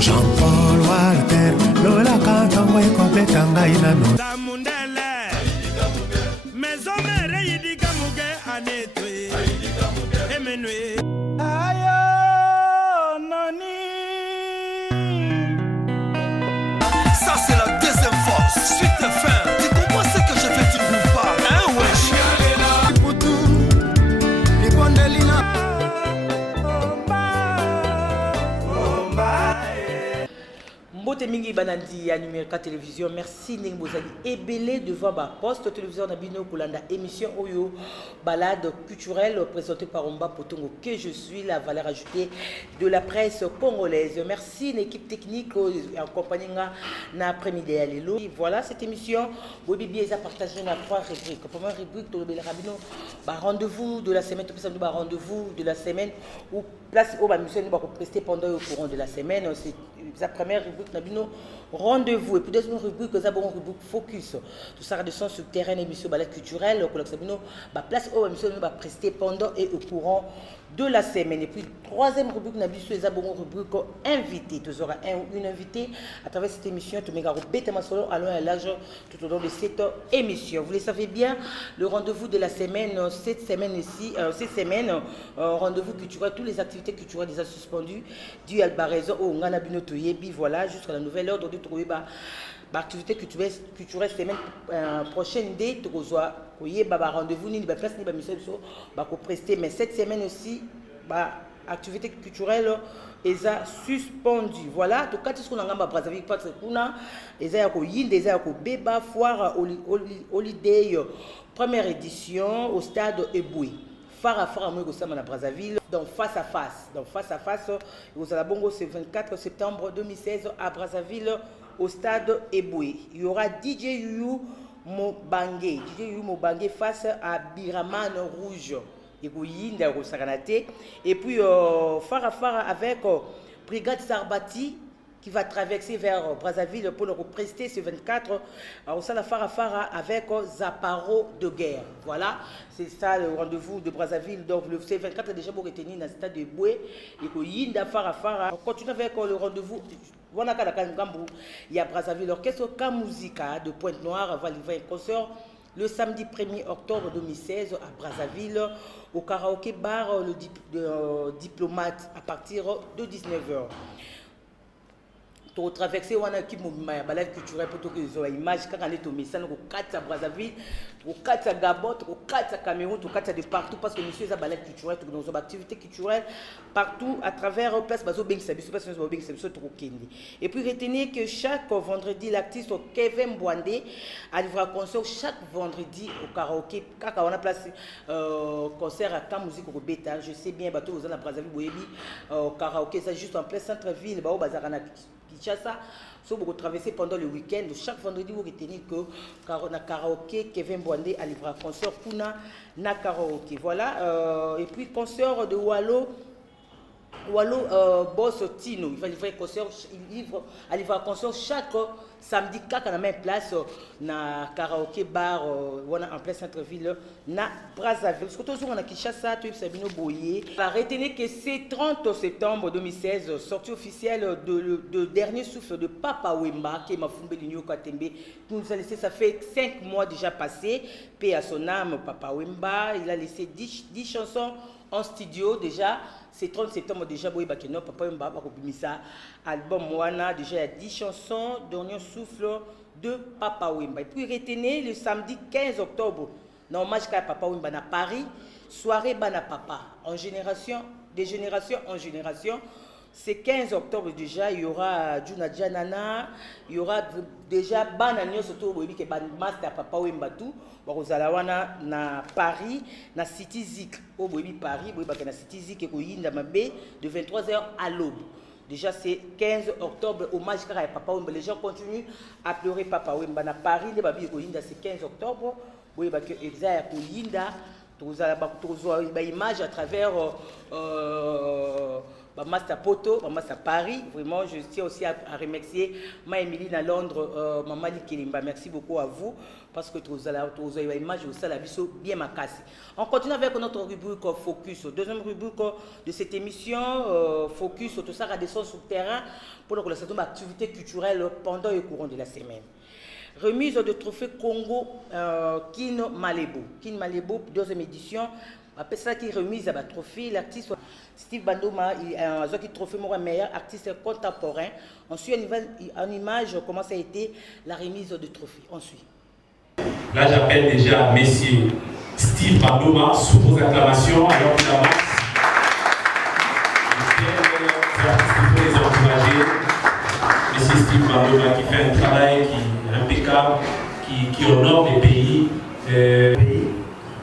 Jean-Paul Walter, Lola Kantango et Kompetanga Inano. Tamundele, Maison Mère Yidika Muge Anetwe, Emenwe. Ayo, Noni. Ça c'est la deuxième force, suite et fin. Tu comprends ce que je fais, tu ne bouges pas. Hein, wesh. Mbote mingi banandi ya numérique télévision. Merci Ning Bozali ébélé devant ma poste télévision Nabino Kolanda émission Oyo balade culturelle présentée par Omba Potongo que je suis la valeur ajoutée de la presse congolaise. Merci l'équipe technique en compagnie na après-midi à Lelo. Voilà cette émission Bobi Bieza partagé dans 3 rubriques. Première rubrique to le Rabino rendez-vous de la semaine, rendez-vous de la semaine ou place au mission nous va prester pendant au courant de la semaine. C'est sa première rubrique Nabino rendez-vous et puis deuxième rubrique que ça bon rubrique focus tout ça de son sur terrain émission balade culturelle que Nabino va place au mission nous va prester pendant et au courant de la semaine et puis troisième rubrique Nabino c'est bon rubrique invité tu auras un ou une invitée à travers cette émission tu m'as bête ma solo allons à l'âge tout au long de cette émission. Vous le savez bien, le rendez-vous de la semaine cette semaine ici rendez-vous culturel, toutes les activités culturelles déjà suspendues dû à la raison au Nganabino Toyebi voilà jusqu'à la nouvelle heure de trouver activité culturelle semaine prochaine dès tu reçois rendez-vous ni place ni mission ko prester mais cette semaine aussi activité culturelle eza suspendu voilà tout cas tout ce qu'on a ngamba Brazzaville parce que kuna eza ya ko yinde eza ya ko beba foire holiday première édition au stade Eboué Fara moi au na Brazzaville donc face à face vous allez bongo c'est 24 septembre 2016 à Brazzaville au stade Eboué il y aura DJ Yuyu Mobange face à Biraman Rouge et puis Fara avec Brigade Sarbati qui va traverser vers Brazzaville pour le prester ce 24 au Sala Fara avec Zaparo de guerre. Voilà, c'est ça le rendez-vous de Brazzaville. Donc le C24 est déjà pour retenir dans le stade de Boué et que Yinda Fara. On continue avec le rendez-vous. Voilà il y a Brazzaville, l'orchestre Kamuzika de Pointe-Noire va livrer un concert le samedi 1er octobre 2016 à Brazzaville, au karaoké bar le Diplomate à partir de 19h. Pour traverser on a qui ma balade culturelle pour que les images quand on est au Messane au 4 à Brazzaville au 4 à Gabon au 4 à Cameroun au 4 de partout parce que monsieur ça balade culturelle dans nos activités culturelles partout à travers place bazo beng sabiso parce que bazo beng sabiso trop kendi et puis retenez que chaque vendredi l'artiste Kevin Bwandé arrivera concert chaque vendredi au karaoké quand on a place concert à Ka musique au Beta je sais bien bateau aux à Brazzaville boyebi au karaoké ça juste en plein centre ville bao bazarana Kinshasa, so vous traverser pendant le week-end. Chaque vendredi, vous retenez que na karaoké, Kevin Bwandé a livré un concert pour na karaoké. Voilà. Et puis concert de Wallo Boss Tino, il va livrer un concert, il livre un concert chaque samedi quand on a même place na karaoké bar en plein centre-ville na Brazzaville. Ce que toujours on a Kinshasa, tu sais bien Boyer. Retenez que c'est 30 septembre 2016 sortie officielle de dernier souffle de Papa Wemba qui m'a fumé l'Union Katembe. Nous a laissé ça fait 5 mois déjà passé. Paix à son âme Papa Wemba, il a laissé 10 chansons en studio déjà. C'est 30 septembre déjà, Papa Wemba a album Moana, déjà il y a 10 chansons, dernier souffle de Papa Wemba. Et puis retenez le samedi 15 octobre, dans hommage à Papa Wemba à Paris, soirée Bana Papa, de génération en génération. C'est 15 octobre déjà, il y aura Juna Janana, il y aura déjà Bananio, surtout qui est Master Papa Wemba tout. Wana na Paris, na City Zik, au Paris, na City Zik et Koyinda Mabé de 23h à l'aube. Déjà c'est 15 octobre, hommage à Papa Wemba. Les gens continuent à pleurer Papa Wemba na Paris, les babi Koyinda c'est 15 octobre. Oui, parce que exact Koyinda, tu as image à travers Master Poto, Master Paris. Vraiment, je tiens aussi à remercier ma Émilie à Londres, Maman Likilimba. Merci beaucoup à vous parce que vous avez une image bien ma casse. On continue avec notre rubrique Focus. Deuxième rubrique de cette émission, Focus, tout ça à descendre sur le terrain pour la activité culturelle pendant le courant de la semaine. Remise de trophée Congo Kin Malebo. Kin Malebo, deuxième édition. Après ça, qui remise à la trophée, l'artiste Steve Bandoma, il a un trophée pour meilleur artiste contemporain. Ensuite, en image, comment ça a été la remise de trophée. Ensuite. Là, j'appelle déjà messieurs Steve Bandoma sous vos acclamations. Alors, il avance. Il faut les encourager. Monsieur Steve Bandoma qui fait un travail impeccable, qui honore les pays.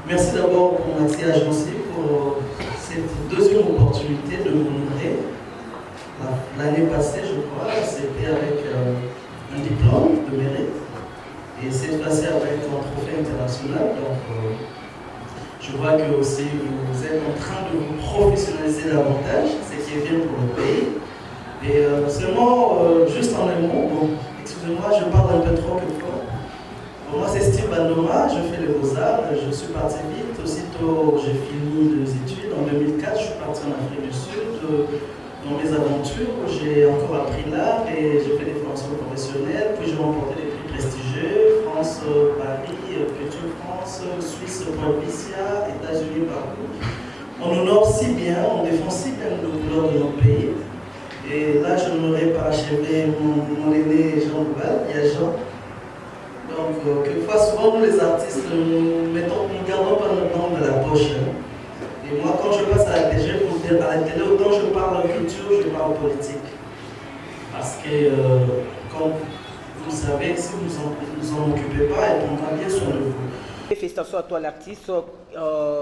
Merci d'abord pour Maxi Agency pour cette deuxième opportunité de m'honorer. L'année passée, je crois, c'était avec un diplôme de mérite et cette fois-ci avec un trophée international. Donc, je vois que aussi vous êtes en train de vous professionnaliser davantage, ce qui est bien pour le pays. Et seulement, juste en un mot, bon, excusez-moi, je parle un peu trop quelquefois. Moi, c'est Steve Bandoma, je fais les beaux-arts, je suis parti vite. Aussitôt, j'ai fini les études. En 2004, je suis parti en Afrique du Sud. Dans mes aventures, j'ai encore appris l'art et j'ai fait des formations professionnelles. Puis j'ai remporté des prix prestigieux, France, Paris, Culture France, Suisse, Provincia, États-Unis, partout. On honore si bien, on défend si bien le couleurs de notre pays. Et là, je n'aurais pas achevé mon aîné Jean Louval, il y a Jean. Donc, quelquefois, souvent, nous les artistes, nous ne gardons pas notre nom de la poche. Et moi, quand je passe à la télé, autant je parle culture, je parle politique. Parce que, comme vous savez, si vous en occupez pas, elle prendra bien soin de vous. Félicitations à toi l'artiste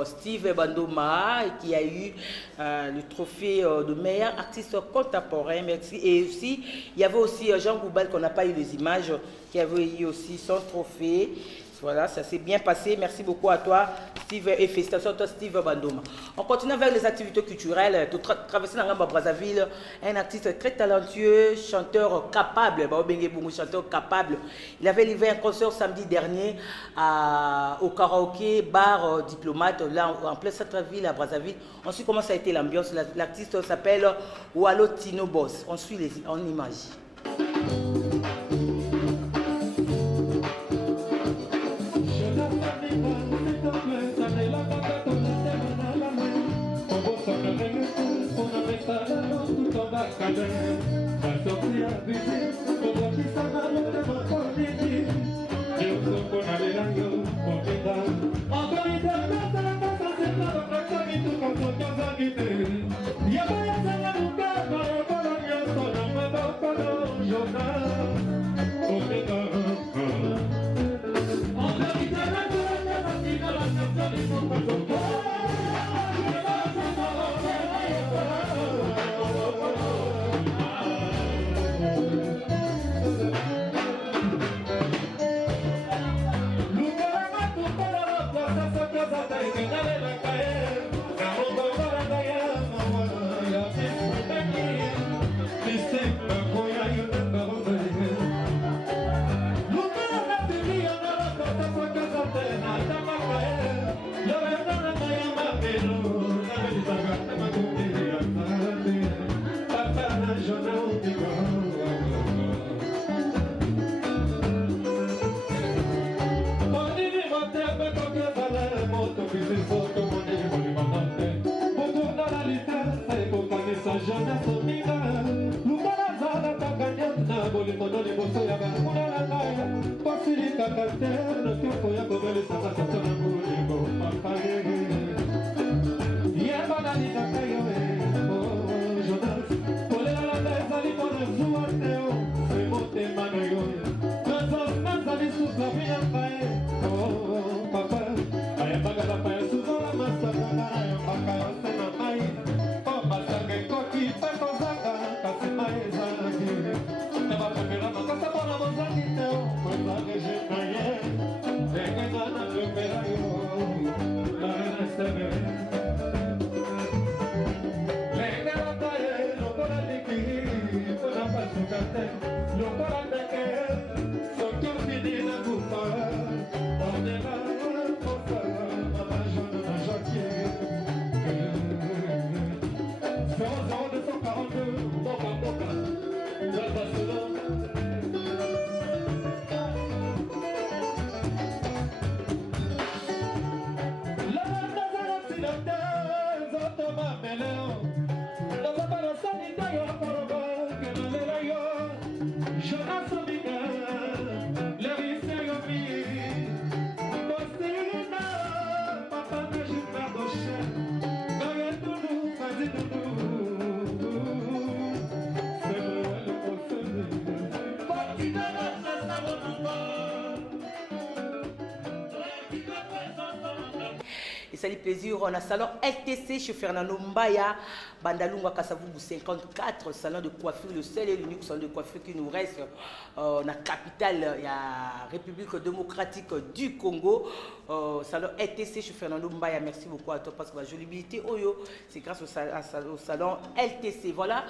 Steve Bandoma qui a eu le trophée de meilleur artiste contemporain. Merci. Et aussi, il y avait aussi Jean Goubal qu'on n'a pas eu les images, qui avait eu aussi son trophée. Voilà, ça s'est bien passé. Merci beaucoup à toi, Steve, et félicitations à toi, Steve Bandoma. On continue avec les activités culturelles. Traverser la Gamba Brazzaville, un artiste très talentueux, chanteur capable, chanteur capable. Il avait livré un concert samedi dernier au karaoké bar Diplomate, là en plein centre-ville à Brazzaville. Ensuite, comment ça a été l'ambiance? L'artiste s'appelle Wallo Tino Boss. On suit en images. Yeah. ça fait plaisir. On a salon LTC chez Fernando Mbaya, Bandalunga Kasavubu 54, salon de coiffure, le seul et l'unique salon de coiffure qui nous reste dans la capitale, il y a République démocratique du Congo. Salon LTC chez Fernando Mbaya, merci beaucoup à toi parce que la jolibilité, c'est grâce au salon LTC. Voilà,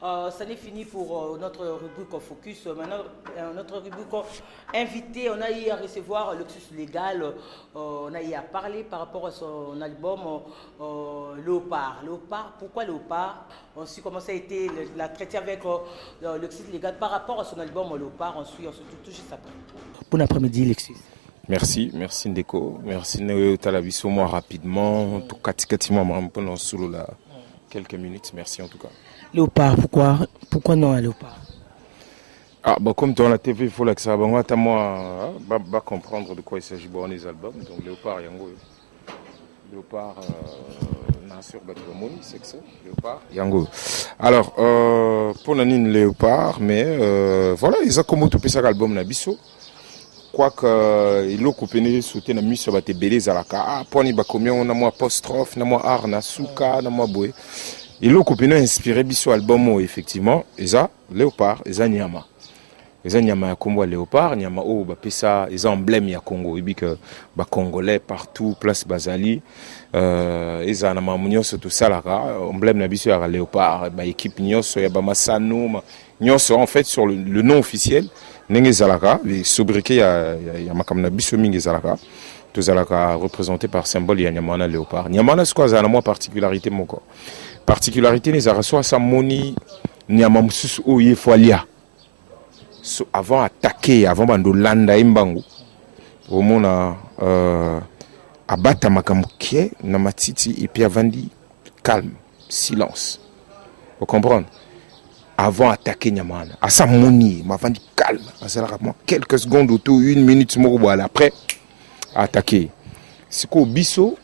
ça n'est fini pour notre rubrique Focus. Maintenant, notre rubrique invité, on a eu à recevoir Luxus Légal, on a eu à parler par rapport à son album Léopard. Léopard, pourquoi Léopard? On suit comment ça a été la traité avec Luxus Légal par rapport à son album Léopard. On suit tout juste après. Bon après-midi, Luxus. Merci Ndeko. Merci Néo Talabiso, moi rapidement. Tout catiment, pendant solo là quelques minutes. Merci en tout cas. Léopard, pourquoi non à Léopard? Ah, bah, comme dans la TV, il faut que ça va comprendre de quoi il s'agit dans les albums. Donc Léopard, Yango. Léopard, Nassur Batromoni, c'est que ça. Léopard, Yango. Alors, pour Nanine Léopard, mais voilà, ils ont comme tout ça l'album Nabiso. Quoique, il a coupé sauté na mise sur la télé, Zalaka. Ah, pour ni combien on a moi apostrophe, na moi art, na souka, na moi boé. Il a coupé inspiré biso album effectivement. Eza Léopard, Eza Nyama. Eza Nyama ya Congo Léopard, Nyama o ba pesa, Eza emblème ya Congo. Ibi que ba Congolais partout, place Bazali. Eza na mamunyoso tout ça là, emblème na biso ya Léopard, ba équipe nyoso ya ba Masano, nyoso en fait sur le nom officiel. Nenge Zalaka, les sobriquets, il y a Makamna Bissomingi Zalaka, tout Zalaka représenté par symbole, il y a Nyamana Léopard. Nyamana, c'est quoi, moi, particularité, mon corps. Particularité, les Arasois, ça moni, Nyamamsus, Oye, Foalia. Avant d'attaquer, avant d'Olanda, Imbangu, au monde, abattre Makamouké, Namatiti, et puis Avandi, calme, silence. Vous comprenez? Avant d'attaquer Nyamana, à sa moni, m'a dit calme, quelques secondes autour, 1 minute, après, attaquer. C'est qu'au biso,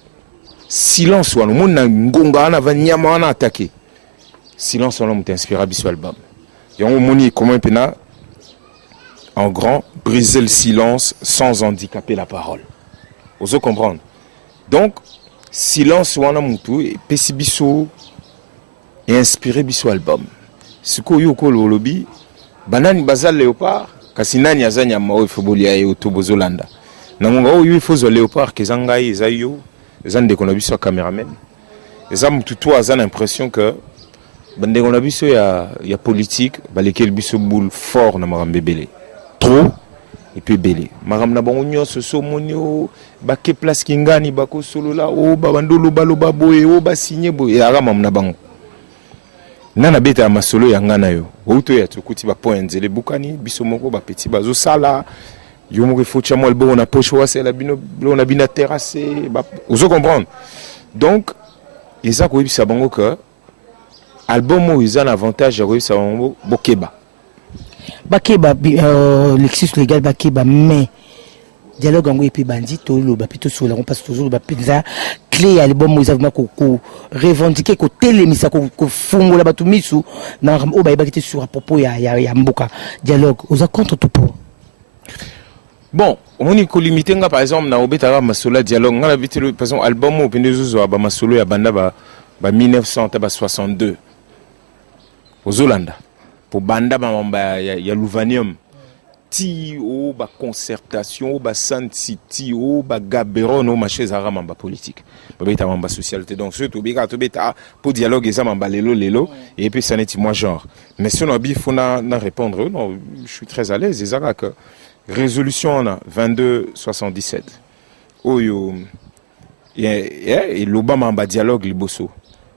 silence, on a ngonga, on a Nyamana attaqué. Silence, on a inspiré à biso album. Et on moni, comment pena, en grand, briser le silence sans handicaper la parole. Vous comprendre? Donc, silence, on a moutou, et pessi biso, et inspiré biso album. Siko yoko lolobi banani bazal Léopard kasi nani azanya mawe foboli ya otobozolanda namunga o yufozo Léopard kezanga ezayo ezande kona biso cameraman ezam tutu azan l'impression que bande kona biso ya politique balekeli biso boule fort na marambe belé trop et puis belé maram na bango nyoso so monio bake place kingani bako solo la o babandolo baloba boye o ba signé boye ya ramam na bango nana beta masolo ya ngana yo outo ya tukuti ba point nzele bukani biso moko ba petit bazo sala yo moko focha mo albo na poche wa c'est la bino na bina terrassé ba vous comprendre donc eza ko yebisa bango que album mo eza un avantage ya ko yebisa bango bokeba Luxus Légal bakeba mais dialogue en puis bandit tout le plutôt sur la on passe toujours le pizza clé album ils avaient ko revendiquer ko télémisa ko fungola batu misu na o ba bakité sur à propos ya mboka dialogue aux contre tout pour bon on est limité nga par exemple na obetara masola dialogue nga la vite par exemple album o pendezo ba masolo ya banda ba 1962 aux Holanda pour banda ba ya Louvanium ti o ba concertation o ba Saint-City o ba Gaberon o marché za mamba politique ba beta mamba socialité donc surtout bika to beta pour dialogue ça mamba lelo et puis ça n'est moi genre mais si on a bi faut na répondre non je suis très à l'aise ezaka que résolution on a 2277 oyo et l'Obama mamba dialogue liboso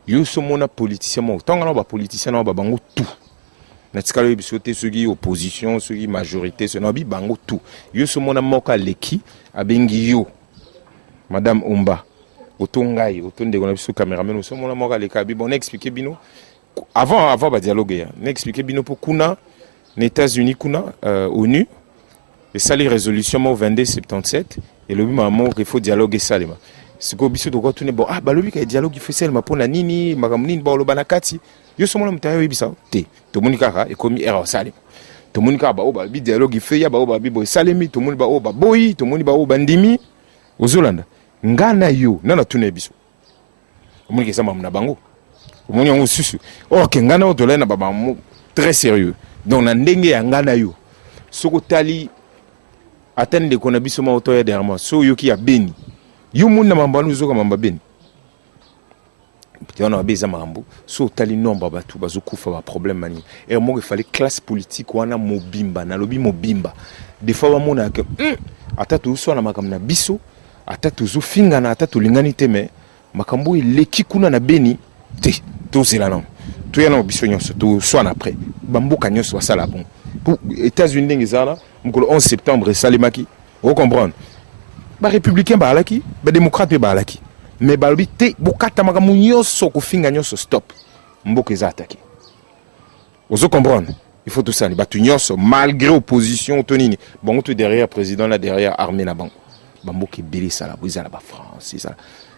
yo so mona politicien mo tanga ba politicien na ba bango tout natikalo bisote ceux qui opposition ceux qui majorité ce nabi bango tout yo so mona moka leki abengi yo madame Omba otongai otonde kona biso cameraman so mona moka leka bi bon expliquer bino avant ba dialogue ya n'expliquer bino pour kuna les États-Unis kuna ONU et ça les résolutions 2277 et le maman il faut dialoguer ça les ce que biso doit tourner bon ah ba lobi ka dialogue il faut seulement pour na nini makamnini ba lo banakati yo so mona mtayo yebisa te to monika e komi erreur sale to monika ba o ba bi dialogue fait ya ba o ba bi boy salemi to moni ba o ba boy to moni ba o ba ndimi aux Holanda ngana yo nana tuna biso omoni kesa mamna bango omoni yango susu ok ngana otola na baba très sérieux donc na ndenge ya ngana yo soko tali atende kona biso ma otoya derrière so yoki ya beni yo munna mambanu zoka mamba beni on a besoin de so tali nombre batu bazokufa ba problème mani et moi il fallait classe politique wana mobimba na lobi mobimba des fois ba mona que atatu so na makambo na biso atatu zo finga na atatu lingani teme makambo eleki kuna na beni te to zela non to yana biso nyonso to so na après bamboka nyonso basala bon pour États-Unis ngezala mukolo 11 septembre salemaki vous comprendre ba républicain ba alaki ba démocrate ba alaki mais balobi te bokata makambo nyonso kofinga nyonso stop mboka eza attaqué ozo comprendre il faut tout ça les batu nyonso malgré opposition tonini bon tout derrière président là derrière armée na bango bamboka ebele sala boza la ba France ça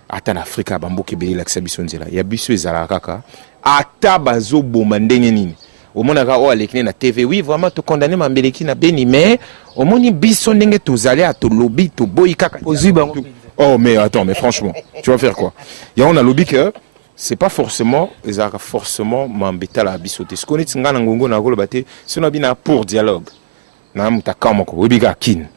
ata na Afrika bamboka ebele la biso nzela ya biso ezala kaka ata bazo bomba ndenge nini omonaka o alekine na TV oui vraiment to condamner mambeleki na beni mais omoni biso ndenge tozali ato lobby to boy kaka ozi bango. Oh, mais attends, mais franchement, tu vas faire quoi? Il y a on a lobby que c'est pas forcément, ils ont forcément m'embêter la bisoté. Ce qu'on est n'gana ngongo na golo bate, c'est na bina pour dialogue. Na muta kamoko, webiga kin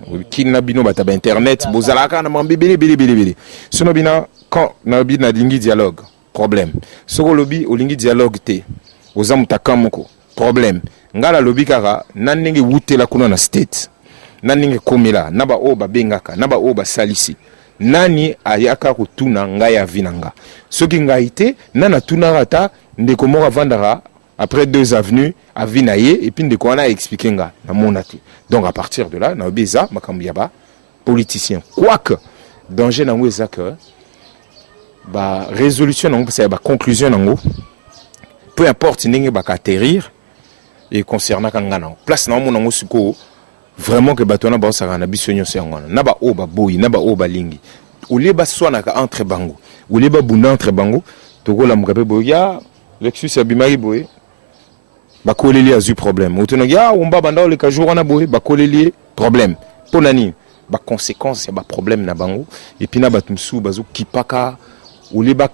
na bino bata ba internet, bozalaka na mambebele bele. Ce na bina quand na bina lingi dialogue, problème. Ce ko lobby o lingi dialogue te, oza muta kamoko, problème. Ngala lobby kaka na ndenge wutela kuna na state. Na ndenge komela, na ba o ba bengaka, na ba o ba salisi. Nani ayaka kutuna ngai ya vinanga soki ngai te nana tuna rata ndeko moko vandara après 2 avenues à vinaye et puis ndeko wana expliquer nga na monati donc à partir de là na obeza makambo ya ba politicien quoique danger nango eza que ba résolution nango c'est ba conclusion nango peu importe ndenge ba atterrir et concernant kangana place na mo nango suko vraiment que batona ba saka na biso nyonso yangwana na ba o ba boyi na ba o ba lingi oleba swana ka entre bango oleba bunda entre bango tokola mukape boya Lexus abimari boye ba koleli azu problème otona ya omba banda le ka jour na boye ba koleli problème ponani ba conséquence ya ba problème na bango et puis na batumsu bazo kipaka oleba.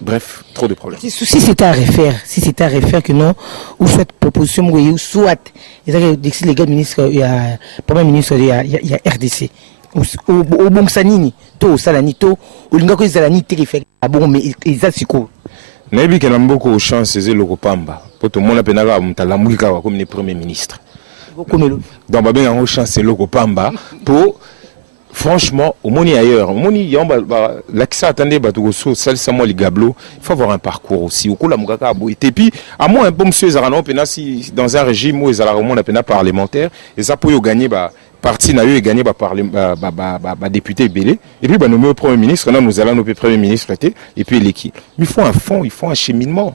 Bref, trop de problèmes. Si c'était à refaire, que non, ou soit proposition, ou soit, les gars ministres, il y a premier ministre, il y a RDC. Au bon sanini, to salani, to, au lingako salani, téléphone, ah bon, mais ils asiko. Nabi qui a beaucoup de chance, c'est le Kopamba. Pour tout le monde, il y a un comme le premier ministre. Donc, il y a une chance, c'est le Kopamba pour. Franchement, au moni ailleurs, au moni l'accès attendez batugoso salisamo les gablo, il faut avoir un parcours aussi. Au la mukaka et puis à moi un peu monsieur Zarano penasi dans un régime où ils allaient remonter à parlementaire et ça pour gagner parti na yo gagner député belé et puis nommer au premier ministre là nous allons nommer premier ministre et puis l'équipe. Il faut un fond, il faut un cheminement.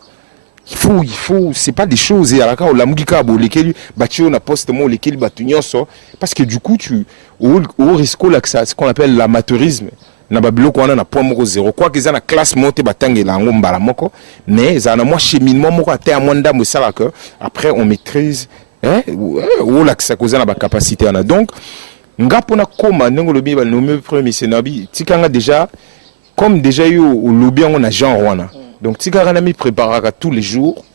Il faut, c'est pas des choses et à la la mugika bo lesquels batio na poste mo lesquels batunyoso parce que du coup tu au risque là que ça ce qu'on appelle l'amateurisme na babilo ko na point moko zéro quoi qu'ils na classe monte batange la ngombala moko mais ça na moi cheminement moko ate à mwanda musala que après on maîtrise ou là que ça cause na ba capacité na donc ngapona koma ndenge lobi ba nommé premier ministre nabi tikanga déjà comme déjà yo lobby on a genre wana. Donc si Karanami prépare tous les jours,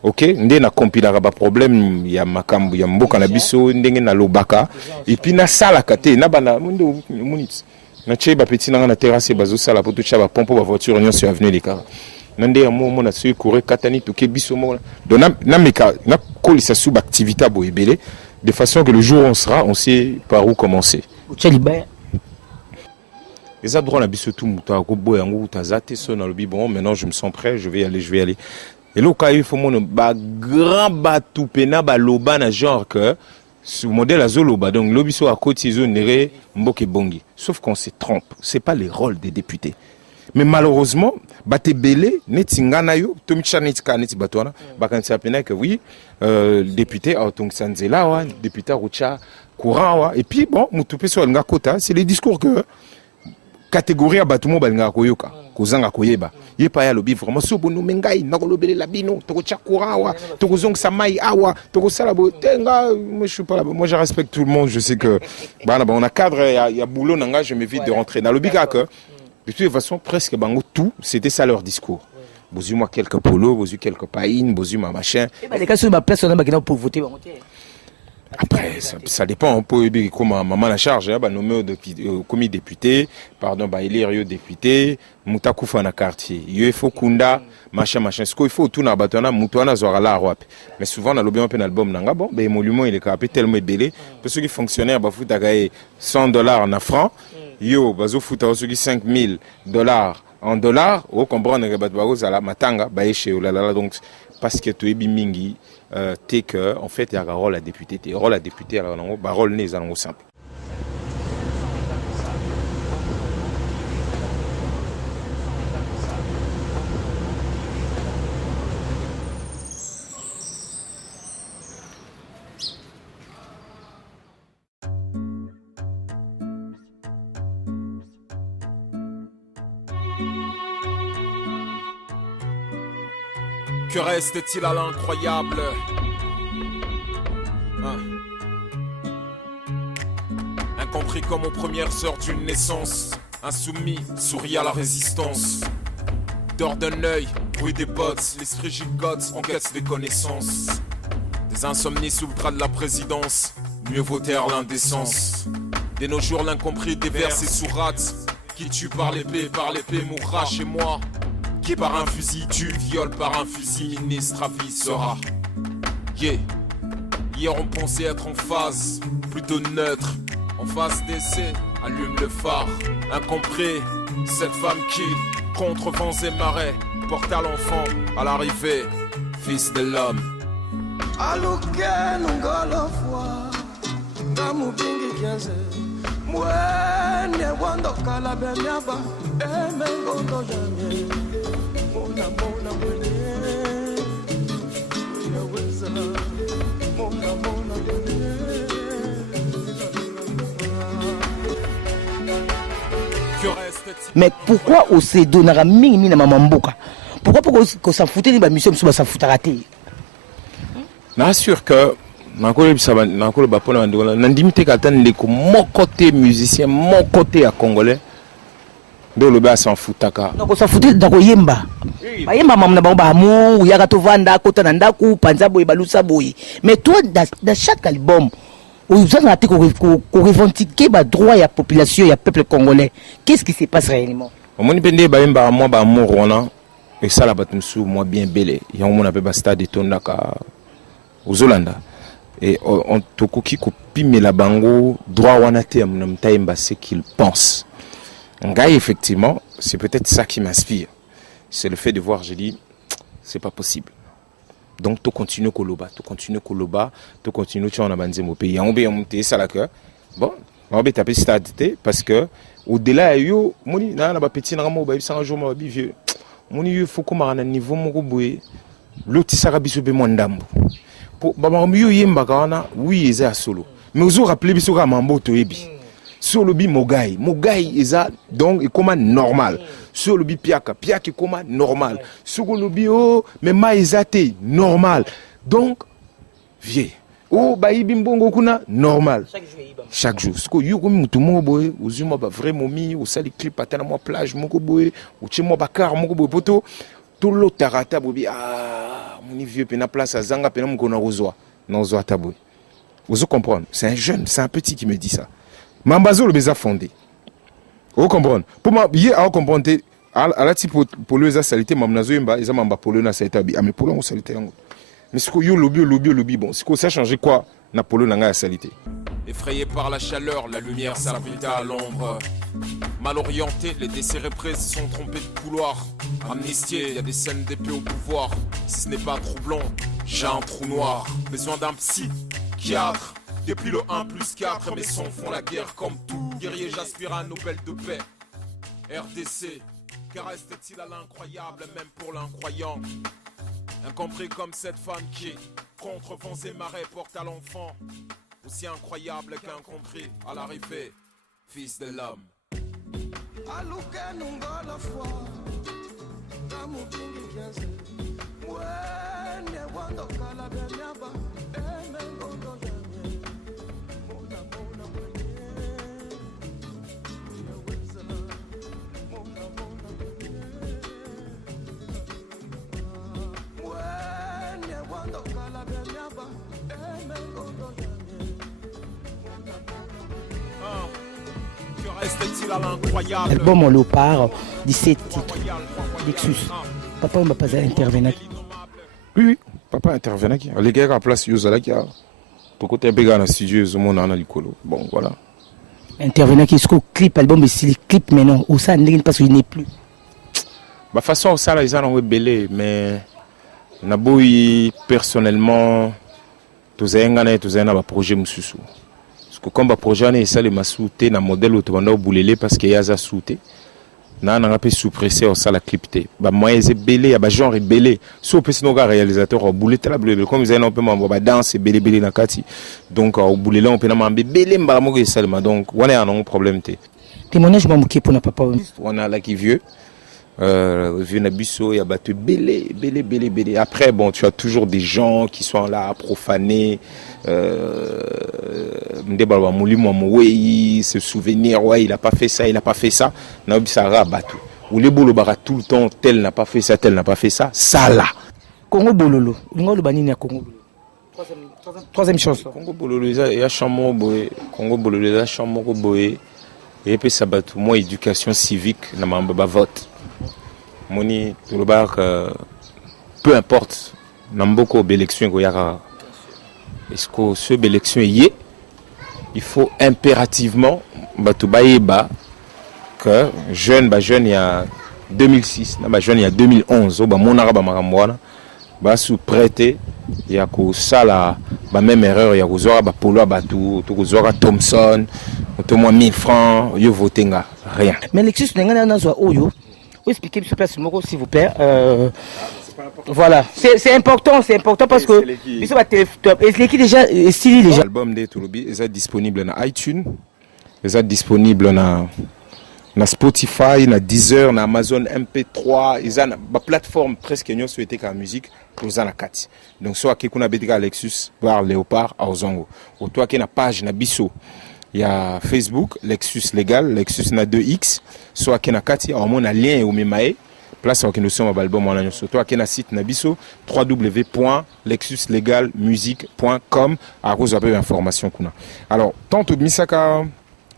ok, ndé na compilera ba problème ya makambu ya mboka na biso ndenge na lobaka et puis na sala kate na bana mundo munits na cheba petit na terrasse bazo sala pour tout chaba pompo ba voiture nyo sur avenue les car ndé ya mo na su courir katani to ke biso mo donc na meka na kolisa sub activité bo ebele de façon que le jour où on sera on sait par où commencer. Les droits na biso tout muta ko boya ngo tazate so na lobi bon maintenant je me sens prêt je vais y aller et là quand il faut mon ba grand batou pena ba loba na genre que ce modèle azoloba donc lobi so à côté zonere mboke bongi sauf qu'on se trompe c'est pas les rôles des députés mais malheureusement baté belé netinga na yo tomicha netika neti batwana bakanisa pena que oui député autonk sanzela wa député rucha courant wa et puis bon mutupe so nga kota c'est les discours que catégorie à batumo balinga koyoka kozanga koyeba ye pa ya lobi vraiment so bono mengai nakolobele la bino toko chakurawa toko zong samai awa toko salabo tenga moi je suis pas là moi je respecte tout le monde je sais que bah on a cadre il y a boulot nanga je m'évite de rentrer dans le biga que de toute façon presque bango tout c'était ça leur discours bozuma quelques polos bozu quelques païnes bozuma machin et bah les cas sur ma place on a bakina pour voter après, ça dépend un peu comment maman la charge, bah nommé commis député, pardon, bah élire député, mutakufa na quartier, il faut kunda, machin, ce qu'il faut tout na batona, mutwana zora la roi. Mais souvent dans l'objet un album nanga bon, ben émolument il est capé tellement belé, parce que les fonctionnaires bah fouta gaé $100 na francs, yo bazo fouta aussi $5,000 en dollars, au comprendre que bah bazo la matanga, bah chez olala donc parce que tu es bimingi. T'es que en fait il y a un rôle à député, rôle à député alors non, bah rôle n'est pas simple. Que reste-t-il à l'incroyable? Incompris comme aux premières heures d'une naissance, insoumis, sourit à la résistance. Dors d'un œil, bruit des bottes, l'esprit gigote, en quête des connaissances. Des insomnies sous le bras de la présidence, mieux vaut taire l'indécence. Dès nos jours l'incompris déverse ses sourates, qui tue par l'épée mourra chez moi. Qui par un fusil tue, viole par un fusil, ministre à vie sera. Yeah. Hier on pensait être en phase, plutôt neutre. En phase d'essai, allume le phare. Incompris, cette femme qui, contre vents et marées, porte à l'enfant à l'arrivée, fils de l'homme. Mais pourquoi on se donnera mingi na mamamboka? Pourquoi qu'on s'en foutait de la mission sur s'en foutre raté? N'assure que nakolo bisaba nakolo bapona ndola nandimite katane ndeko mon côté musicien mon côté à congolais de le bas s'en foutaka donc on s'en foutait d'ako yemba bayemba mamna ba amour yaka to vanda kota na ndaku panza boy balusa boy mais toi dans chaque album vous avez revendiqué le droit à la population et au peuple congolais. Qu'est-ce qui se passe réellement? On m'a dit que moi, amour, et ça, la bâtisse, moi, bien belé. Il y a un peu de stade de Tondaka aux Hollanda. Et on te coquille copie, mais la bango, droit à ce qu'il pense. Un gars, effectivement, c'est peut-être ça qui m'inspire. C'est le fait de voir, je dis, c'est pas possible. Donc, tu continues Koloba, tu continues tu en abandones mon pays. On va monter ça là que bon, on va taper stade parce que au-delà yo, moni na ba petit na mo ba bisa jour mo ba vieux. Moni yo faut comme un niveau mo boye. L'autre ça biso be mo ndambo. Pour ba yo yemba kana oui eza solo. Mais vous rappelez biso ka mambo to yebi. Solo bi mogai eza donc et comment normal. Sur le bi piaka comment normal. Sur le bio mais maïzate normal. Donc vieux. Oh ba ibimbongo kuna normal. Chaque jour. Ce que yo comme mutu mo boy, uzuma ba vrai momi, ou sali clip atana mo plage moko boy, ou chimo ba car moko boy poto. Tout lo tarata bobi mon vieux pena place à zanga pena mo kona rozwa. Non zo taboy. Vous comprenez? C'est un jeune, c'est un petit qui me dit ça. Mambazo le beza fondé. Vous comprenez? Pour moi, hier, à comprendre, à la type pour le salité, mamnazo yemba, ils ont mamba pour le na salité abi. Ah mais pour le on salité yango. Mais ce que yo lobby bon, c'est que ça change quoi? Napoléon n'a pas salité. Effrayé par la chaleur, la lumière s'invita à l'ombre. Mal orientés, les décérébrés se sont trompés de couloir. Amnistiés, y a des scènes d'épée au pouvoir. Si ce n'est pas troublant, j'ai un trou noir. Besoin d'un psychiatre. Depuis le 1+4, mes sons font la guerre comme tout guerrier, j'aspire à un Nobel de paix. RDC, car reste-t-il à l'incroyable, même pour l'incroyant? Incompris comme cette femme qui, contre vents et marées, porte à l'enfant. Aussi incroyable qu'incompris à l'arrivée, fils de l'homme. aluke nungola fwa kamukingi kiasi wene wando kala benyaba emengondo janye mona mona mwenye yaweza mona mona mwenye wene wando kala benyaba emengondo janye mona mona mwenye. Reste-t-il à l'incroyable? Album en léopard, 17 titres. Lexus. Papa m'a pas intervenu. Oui, papa intervenait. Les gars à la place, ils ont là. Pour côté béga dans le studio, ils ont un licolo. Bon, voilà. Intervenant qui est clip, album, mais c'est le clip maintenant. Où ça, parce qu'il n'est plus. De façon, ça, ils ont belé, mais Naboui, personnellement, tous les un projet Moussou. Parce que comme le projet, ça, les masouté, dans le modèle où tu vas boulélé parce qu'il y a ça souté. Na n'a pas sous-pressé au la clipté. Bah moi c'est belé, bah genre est belé. Sauf que sinon gars réalisateur au boulet la bleu comme ils ont un peu bah danse belé belé na kati. Donc au boulet là on peut na belé mbala mo salma. Donc on a un problème té. Témoignage m'a moqué pour na papa. On a là qui vieux vieux Nabisso, il y a battu belé belé belé belé. Après bon, tu as toujours des gens qui sont là à profaner ce souvenir, ouais, il n'a pas fait ça, il n'a pas fait ça. Ça rabattu. Ou les boulots tout le temps, tel n'a pas fait ça, tel n'a pas fait ça. Ça là. Congo Bololo. Congo Banini à Congo. Troisième chanson. Congo Bololo, il y a Chamon Boé. Congo Bololo, il y a Chamon Boé. Et puis ça bat tout. Moi, éducation civique, n'a pas vote. Moni, tout le bar, peu importe. N'a beaucoup d'élections qu'il y a. Est-ce que ce élection y est? Il faut impérativement que jeune il y a 2006, jeune il y a 2011, mon arabe va sous prêter, il y a que ça la même erreur, il y a que polo batou, Thompson, au moins 1000 francs, il vote rien. Mais Lexus n'a pas oyo. Expliquez s'il vous plaît. Voilà, c'est important parce que l'équipe déjà stylé déjà. L'album de Touloubi est disponible dans iTunes, est disponible dans Spotify, dans Deezer, dans Amazon MP3, ils ont une plateforme presque nous souhaité la musique pour les quatre. Donc soit qui kuna betika Lexus voir Léopard à Ozongo, ou toi qui na page na biso. Il y a Facebook Lexus légal, Lexus na 2X, soit qui na kati au moins un lien au memae. Place à nous sommes à album en sur toi qui est site nabiso www.lexuslegalmusique.com à cause de l'information qu'on a. Alors tant de misaka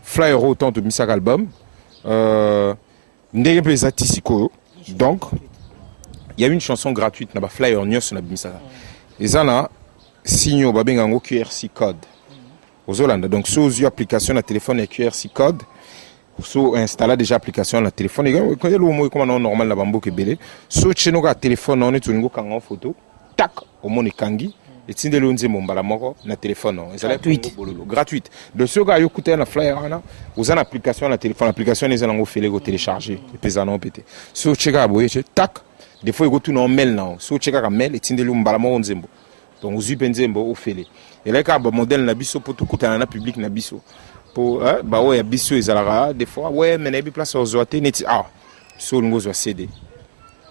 flyer tant de misaka album ndenge pe zatisiko donc il y a une chanson gratuite na ba flyer nyos na misaka ezana signo ba benga ngo QRC code aux Hollande donc sous application na téléphone et QRC code. So installer déjà application na téléphone quand le mot comme normal na bambo ke belé so cheno ka téléphone on est tuningo kanga photo tac au moni kangi et tinde lo nzembo mbala moko na téléphone non gratuite de ce gars yo kuté na flyer na vous en application na téléphone l'application les allons faire les télécharger et puis ça non pété so cheka boye tac des fois il tout non mail na so cheka ka mail et tinde lo mbala moko nzembo donc vous nzembo au fele et là ka modèle na biso pour tout kuté na public na biso pour bah ouais biso ezalaka des fois ouais mais na bi place aux zoaté neti so ngo zo CD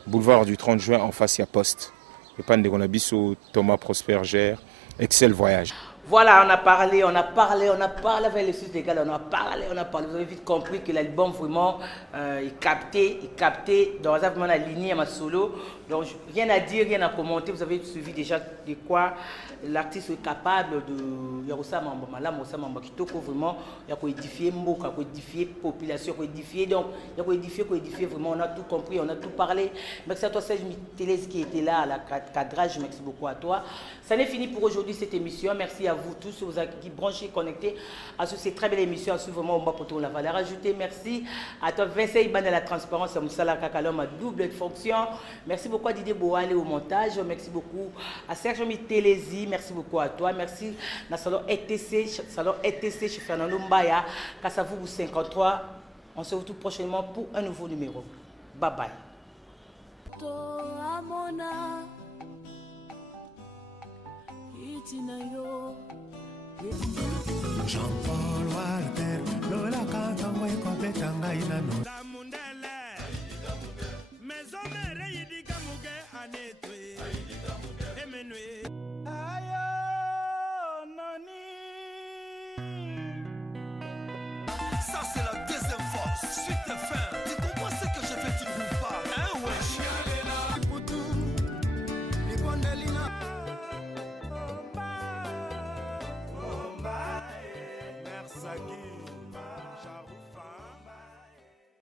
boulevard du 30 juin en face il y a poste et pas de biso Thomas Prosper gère Excel Voyage. Voilà, on a parlé avec les Suisses légales, on a parlé. Vous avez vite compris que l'album vraiment est capté dans vraiment la lignée à ma solo. Donc rien à dire, rien à commenter. Vous avez suivi déjà de quoi l'artiste est capable de. Il y a aussi un qui toque vraiment. Il y a édifier Mboka, édifier population, édifier. Donc il y a édifier vraiment. On a tout compris, on a tout parlé. Merci à toi Serge Télé qui était là à la cadrage. Merci beaucoup à toi. Ça n'est fini pour aujourd'hui cette émission. Merci à vous tous, vous qui branchez, connectés à cette très belle émission. À suivre vraiment au bas pour tout la valeur ajoutée. Merci à toi Vincent Iban de la transparence, à Moussala Kakalom à double fonction. Merci beaucoup à Didier Boale au montage. Merci beaucoup à Serge Télési. Merci beaucoup à toi. Merci à Salon ETC chez Fernando Mbaya. Kassavou 53. On se retrouve prochainement pour un nouveau numéro. Bye bye. Jean-Paul Walter, Lola Kanta, Weko Betanga Inano. anetwe emenwe ayo nani